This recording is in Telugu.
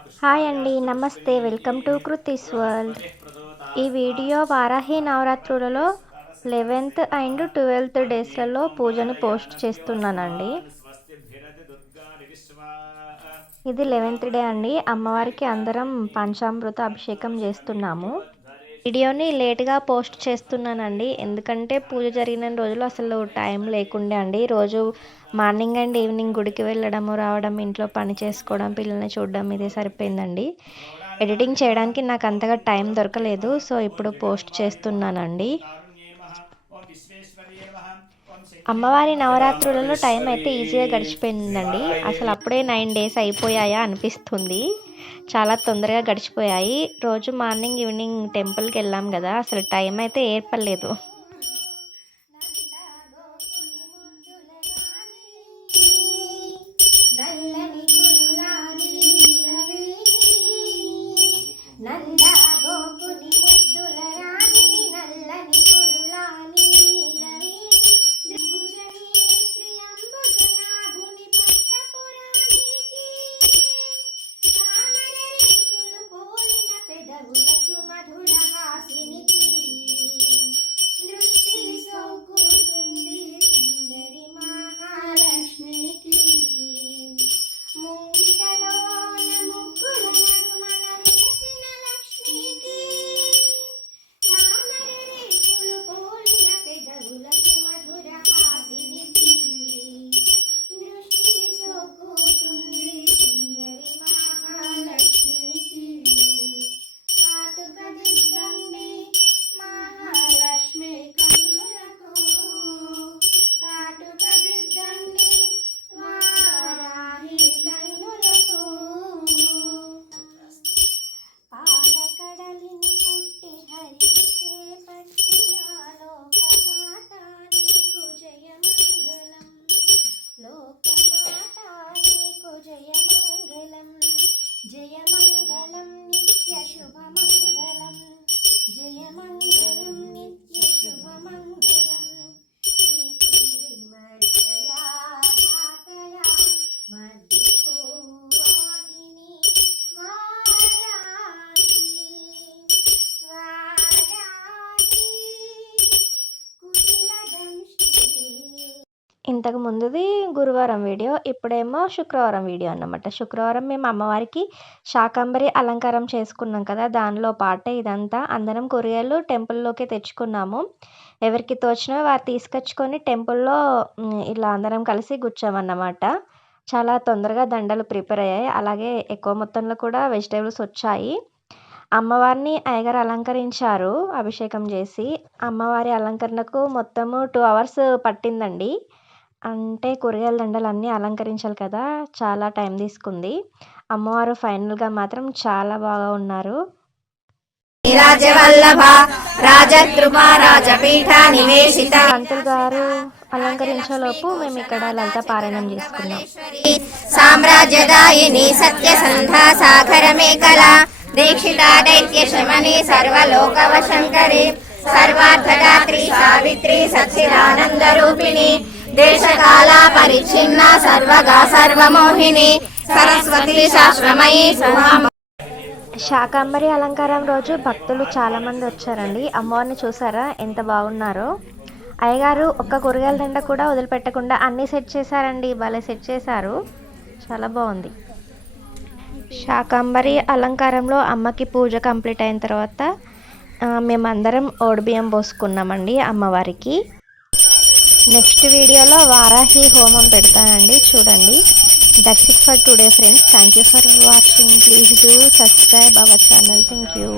హాయ్ అండి, నమస్తే. Welcome to Kriti's world. ఈ వీడియో వారాహి నవరాత్రులలో 11th అండ్ 12th డేస్లలో పూజను పోస్ట్ చేస్తున్నానండి. ఇది 11th డే అండి. అమ్మవారికి అందరం పంచామృత అభిషేకం చేస్తున్నాము. వీడియోని లేట్గా పోస్ట్ చేస్తున్నానండి, ఎందుకంటే పూజ జరిగిన రోజులు అసలు టైం లేకుండే అండి. రోజు మార్నింగ్ అండ్ ఈవినింగ్ గుడికి వెళ్ళడము, రావడం, ఇంట్లో పని చేసుకోవడం, పిల్లల్ని చూడడం ఇదే సరిపోయిందండి. ఎడిటింగ్ చేయడానికి నాకు అంతగా టైం దొరకలేదు, సో ఇప్పుడు పోస్ట్ చేస్తున్నానండి. అమ్మవారి నవరాత్రులలో టైం అయితే ఈజీగా గడిచిపోయిందండి. అసలు అప్పుడే 9 days అయిపోయాయా అనిపిస్తుంది. చాలా తొందరగా గడిచిపోయాయి. రోజు మార్నింగ్ ఈవినింగ్ టెంపుల్కి వెళ్ళాం కదా, అసలు టైం అయితే ఏర్పడలేదు. ఇంతకు ముందుది గురువారం వీడియో, ఇప్పుడేమో శుక్రవారం వీడియో అన్నమాట. శుక్రవారం మేము అమ్మవారికి శాకంబరి అలంకారం చేసుకున్నాం కదా, దానిలో పాటే ఇదంతా. అందరం కూరగాయలు టెంపుల్లోకి తెచ్చుకున్నాము. ఎవరికి తోచినవి వారు తీసుకొచ్చుకొని టెంపుల్లో ఇలా అందరం కలిసి కూర్చోమన్నమాట. చాలా తొందరగా దండలు ప్రిపేర్ అయ్యాయి, అలాగే ఎక్కువ మొత్తంలో కూడా వెజిటేబుల్స్ వచ్చాయి. అమ్మవారిని అయ్యగారు అలంకరించారు అభిషేకం చేసి. అమ్మవారి అలంకరణకు మొత్తము 2 hours పట్టిందండి. అంటే కూరగాయల దండలు అన్నీ అలంకరించాలి కదా, చాలా టైం తీసుకుంది. అమ్మవారు ఫైనల్గా మాత్రం చాలా బాగా ఉన్నారు. పంతులు గారు అలంకరించేలోపు మేము ఇక్కడ లలిత పారాయణం చేసుకున్నాం. సామ్రాజ్యదాయిని సత్యసంధా సాగర మేకల దీక్షితా దైత్య శమని సర్వలోకవశంకరి సర్వార్థదాత్రి సావిత్రి సచ్చిదానంద రూపిణి దేశకాల పరిచ్ఛిన్న సర్వగా సర్వమోహిని సరస్వతి శాశ్వమయి శాకంబరి అలంకారం రోజు భక్తులు చాలా మంది వచ్చారండి. అమ్మవారిని చూసారా ఎంత బాగున్నారో. అయ్యగారు ఒక్క కూరగాయల దండ కూడా వదిలిపెట్టకుండా అన్నీ సెట్ చేశారండి, భలే సెట్ చేశారు, చాలా బాగుంది. శాకంబరి అలంకారంలో అమ్మకి పూజ కంప్లీట్ అయిన తర్వాత మేమందరం ఓడిబియ్యం పోసుకున్నామండి అమ్మవారికి. నెక్స్ట్ వీడియోలో వారాహి హోమం పెడతానండి, చూడండి. That's it for today friends. Thank you for watching. Please do subscribe our channel. Thank you.